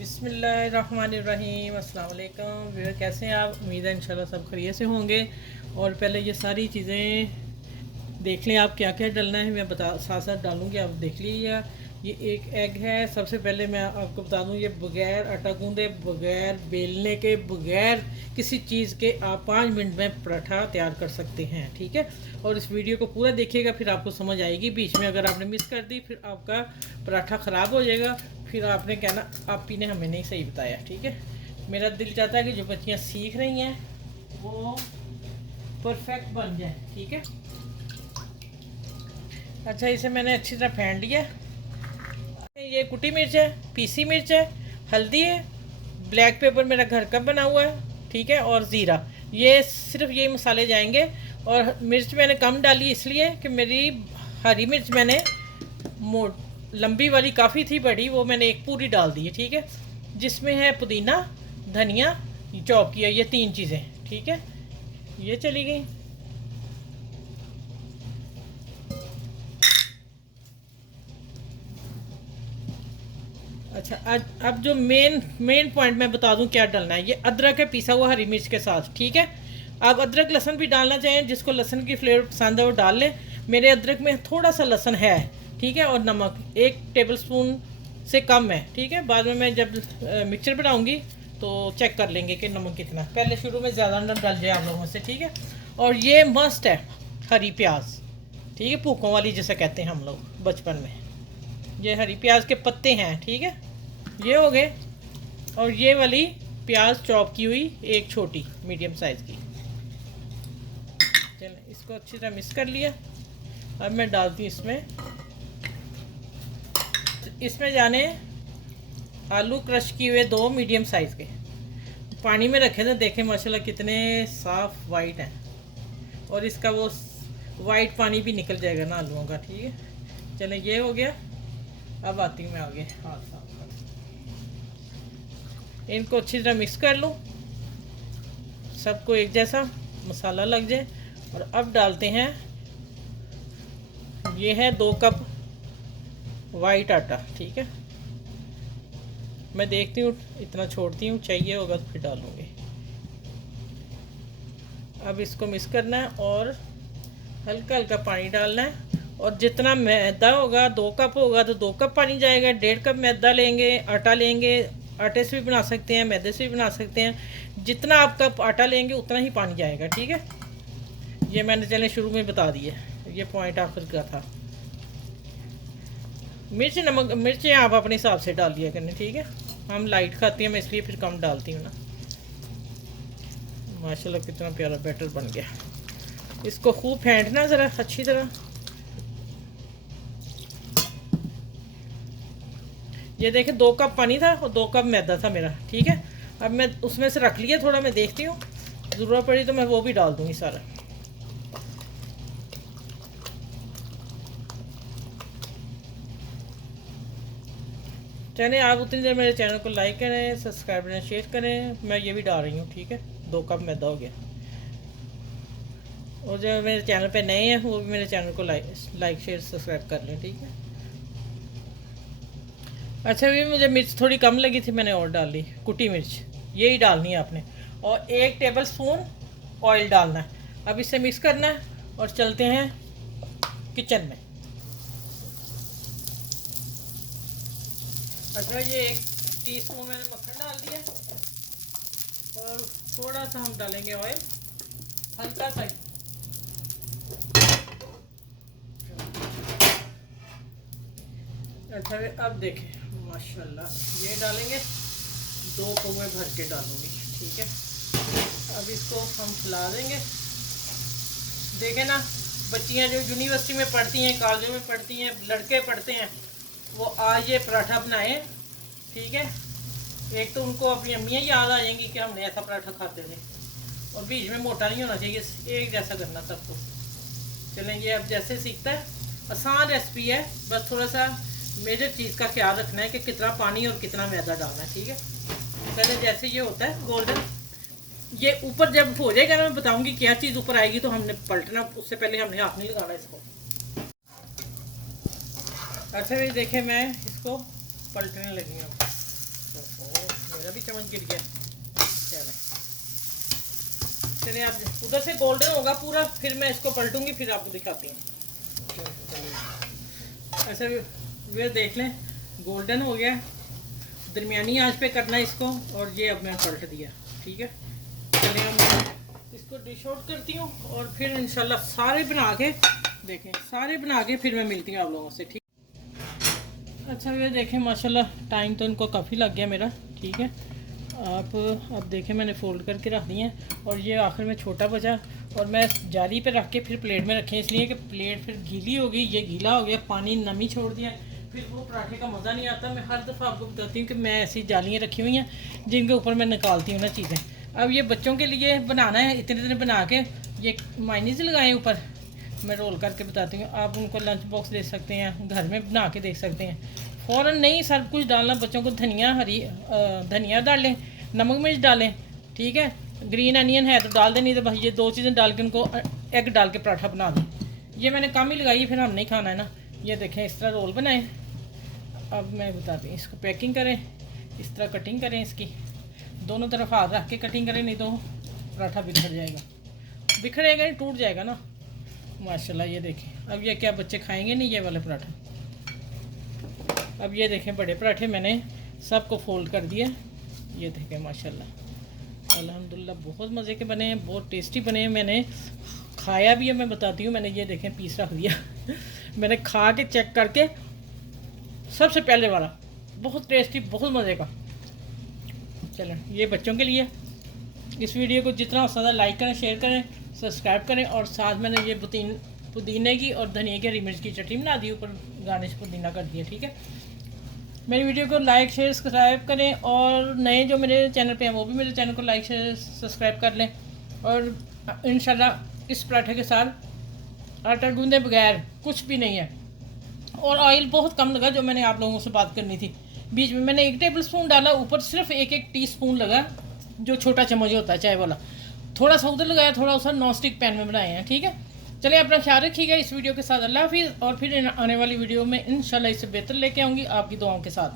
बिस्मिल्लाहिर्रहमानिर्रहीम अस्सलाम वालेकुम व्यूअर, कैसे हैं आप? उम्मीद है इंशाल्लाह सब खैरियत से होंगे। और पहले ये सारी चीज़ें देख लें आप क्या क्या डालना है, मैं बता साथ साथ डालूँगी, आप देख लीजिएगा। ये एक एग है। सबसे पहले मैं आपको बता दूँ, ये बगैर आटा गूंदे, बगैर बेलने के, बगैर किसी चीज़ के आप 5 मिनट में पराठा तैयार कर सकते हैं, ठीक है। और इस वीडियो को पूरा देखिएगा, फिर आपको समझ आएगी। बीच में अगर आपने मिस कर दी फिर आपका पराठा ख़राब हो जाएगा, फिर आपने कहना आप ही ने हमें नहीं सही बताया, ठीक है। मेरा दिल चाहता है कि जो बच्चियाँ सीख रही हैं वो परफेक्ट बन जाए, ठीक है। अच्छा, इसे मैंने अच्छी तरह फेंट लिया। ये कुटी मिर्च है, पीसी मिर्च है, हल्दी है, ब्लैक पेपर मेरा घर का बना हुआ है, ठीक है, और ज़ीरा। ये सिर्फ ये मसाले जाएंगे। और मिर्च मैंने कम डाली इसलिए कि मेरी हरी मिर्च मैंने लंबी वाली काफ़ी थी, बड़ी, वो मैंने एक पूरी डाल दी है, ठीक है। जिसमें है पुदीना, धनिया चॉप किया, ये 3 चीज़ें, ठीक है। ये चली गई। अच्छा, आज अब जो मेन पॉइंट मैं बता दूं क्या डालना है। ये अदरक है, पिसा हुआ हरी मिर्च के साथ, ठीक है। आप अदरक लहसुन भी डालना चाहें, जिसको लहसुन की फ्लेवर पसंद है वो डाल लें। मेरे अदरक में थोड़ा सा लहसुन है, ठीक है। और नमक 1 टेबलस्पून से कम है, ठीक है। बाद में मैं जब मिक्सचर बनाऊंगी तो चेक कर लेंगे कि नमक कितना। पहले शुरू में ज़्यादा न डाल जाए आप लोगों से, ठीक है। और ये मस्ट है हरी प्याज, ठीक है, भूखों वाली जिसे कहते हैं हम लोग बचपन में। ये हरी प्याज के पत्ते हैं, ठीक है। ये हो गए। और ये वाली प्याज चॉप की हुई, एक छोटी मीडियम साइज़ की। चलें, इसको अच्छी तरह मिक्स कर लिया। अब मैं डालती हूँ इसमें जाने आलू क्रश किए हुए 2 मीडियम साइज़ के। पानी में रखे थे, देखें माशाल्लाह कितने साफ़ वाइट हैं। और इसका वो वाइट पानी भी निकल जाएगा ना आलूओं का, ठीक है। चलें, ये हो गया। अब आती हूँ मैं आगे। हाथ साफ कर, इनको अच्छी तरह मिक्स कर लूँ, सबको एक जैसा मसाला लग जाए। और अब डालते हैं, ये है 2 कप वाइट आटा, ठीक है। मैं देखती हूँ, इतना छोड़ती हूँ, चाहिए होगा तो फिर डालूँगी। अब इसको मिक्स करना है और हल्का हल्का पानी डालना है। और जितना मैदा होगा, 2 कप होगा तो 2 कप पानी जाएगा। 1.5 कप मैदा लेंगे, आटा लेंगे। आटे से भी बना सकते हैं, मैदे से भी बना सकते हैं। जितना आप कप आटा लेंगे उतना ही पानी जाएगा, ठीक है। ये मैंने चले शुरू में बता दिया, ये पॉइंट आखिर का था। नमक मिर्चें आप अपने हिसाब से डाल दिया करने, ठीक है। हम लाइट खाती हैं, मैं इसलिए फिर कम डालती हूँ ना। माशाल्लाह कितना प्यारा बैटर बन गया। इसको खूब फेंटना ज़रा अच्छी तरह। ये देखें, 2 कप पानी था और 2 कप मैदा था मेरा, ठीक है। अब मैं उसमें से रख लिया थोड़ा, मैं देखती हूँ ज़रूरत पड़ी तो मैं वो भी डाल दूँगी सारा। चलें, आप उतनी देर मेरे चैनल को लाइक करें, सब्सक्राइब करें, शेयर करें। मैं ये भी डाल रही हूँ, ठीक है। 2 कप मैदा हो गया। और जो मेरे चैनल पे नए हैं वो भी मेरे चैनल को लाइक शेयर सब्सक्राइब कर लें, ठीक है। अच्छा, भी मुझे मिर्च थोड़ी कम लगी थी, मैंने और डाल ली कुटी मिर्च। यही डालनी है आपने। और 1 टेबलस्पून ऑयल डालना है। अब इसे मिक्स करना है और चलते हैं किचन में। अच्छा, ये 1 टीस्पून मैंने मक्खन डाल दिया। और थोड़ा सा हम डालेंगे ऑयल, हल्का सा। अच्छा, अब देखें माशाल्लाह, ये डालेंगे 2 कौवे भर के डालूंगी, ठीक है। अब इसको हम फैला देंगे। देखें ना, बच्चियां जो यूनिवर्सिटी में पढ़ती हैं, कॉलेजों में पढ़ती हैं, लड़के पढ़ते हैं, वो आज ये पराठा बनाए, ठीक है। एक तो उनको अपनी अम्मियाँ याद आ जाएंगी कि हमने ऐसा पराठा खाते थे। और बीच में मोटा नहीं होना चाहिए, एक जैसा करना सबको। चलें, ये अब जैसे सीखता है, आसान रेसिपी है। बस थोड़ा सा मेजर चीज़ का ख्याल रखना है कि कितना पानी और कितना मैदा डालना है, ठीक है। पहले जैसे ये होता है गोल्डन, ये ऊपर जब हो जाएगा ना, मैं बताऊंगी क्या चीज़ ऊपर आएगी तो हमने पलटना, उससे पहले हमने हाथ नहीं लगाना इसको। अच्छा, भी देखें, मैं इसको पलटने लगी हूँ। ओहो, मेरा भी चम्मच गिर गया। चले चलिए, आप उधर से गोल्डन होगा पूरा, फिर मैं इसको पलटूंगी, फिर आपको दिखाती हूँ। ऐसे वे देख लें, गोल्डन हो गया। दरमियानी आंच पे करना है इसको, और ये अब मैं पलट दिया। ठीक है, चलिए मैं इसको डिश आउट करती हूँ, और फिर इंशाल्लाह सारे बना के देखें, सारे बना के फिर मैं मिलती हूँ आप लोगों से। ठीक, अच्छा ये देखें माशाल्लाह टाइम तो इनको काफ़ी लग गया मेरा। ठीक है, आप अब देखें मैंने फ़ोल्ड करके रख दिए हैं, और ये आखिर में छोटा बचा, और मैं जाली पे रख के फिर प्लेट में रखे, इसलिए कि प्लेट फिर गीली हो गई, ये गीला हो गया, पानी नमी छोड़ दिया, फिर वो पराठे का मज़ा नहीं आता। मैं हर दफ़ा आपको बताती हूँ कि मैं ऐसी जालियाँ रखी हुई हैं जिनके ऊपर मैं निकालती हूँ ना चीज़ें। अब ये बच्चों के लिए बनाना है, इतने इतने बना के ये मायनीज़ लगाएँ ऊपर, मैं रोल करके बताती हूँ। आप उनको लंच बॉक्स दे सकते हैं, घर में बना के देख सकते हैं। फ़ौरन नहीं सब कुछ डालना, बच्चों को धनिया धनिया डालें, नमक मिर्च डालें। ठीक है, ग्रीन अनियन है तो डाल दें, नहीं तो बस ये दो चीज़ें डाल के उनको एग डाल के पराठा बना दें। ये मैंने कम ही लगाई, फिर हम नहीं खाना है ना। ये देखें इस तरह रोल बनाएं। अब मैं बताती हूँ, इसको पैकिंग करें, इस तरह कटिंग करें, इसकी दोनों तरफ हाथ रख के कटिंग करें, नहीं तो पराठा बिखर जाएगा, बिखरेगा नहीं, टूट जाएगा ना। माशाल्लाह ये देखें, अब ये क्या बच्चे खाएंगे नहीं ये वाला पराठा। अब ये देखें बड़े पराठे मैंने सबको फोल्ड कर दिया। ये देखें माशाल्लाह अल्हम्दुलिल्लाह बहुत मज़े के बने हैं, बहुत टेस्टी बने हैं। मैंने खाया भी है, मैं बताती हूँ। मैंने ये देखें पीस रख दिया मैंने खा के चेक करके, सबसे पहले वाला बहुत टेस्टी, बहुत मज़े का। चलें, ये बच्चों के लिए। इस वीडियो को जितना हो सकता लाइक करें, शेयर करें, सब्सक्राइब करें, और साथ मैंने ये पुदीने की और धनिया की हरी मिर्च की चटनी बना दी, ऊपर गार्निश पुदीना कर दिया। ठीक है, मेरी वीडियो को लाइक शेयर सब्सक्राइब करें, और नए जो मेरे चैनल पे हैं वो भी मेरे चैनल को लाइक शेयर सब्सक्राइब कर लें। और इंशाल्लाह इस पराठे के साथ आटा गूंदे बगैर कुछ भी नहीं है, और ऑयल बहुत कम लगा, जो मैंने आप लोगों से बात करनी थी। बीच में मैंने 1 टेबल स्पून डाला, ऊपर सिर्फ 1 टीस्पून लगा, जो छोटा चम्मच होता है चाय वाला, थोड़ा सा उधर लगाया, थोड़ा सा नॉन स्टिक पैन में बनाए हैं। ठीक है, चलिए अपना ख्याल रखिएगा। इस वीडियो के साथ अल्लाह हाफिज़, और फिर आने वाली वीडियो में इंशाल्लाह इससे बेहतर लेके आऊँगी आपकी दुआओं के साथ।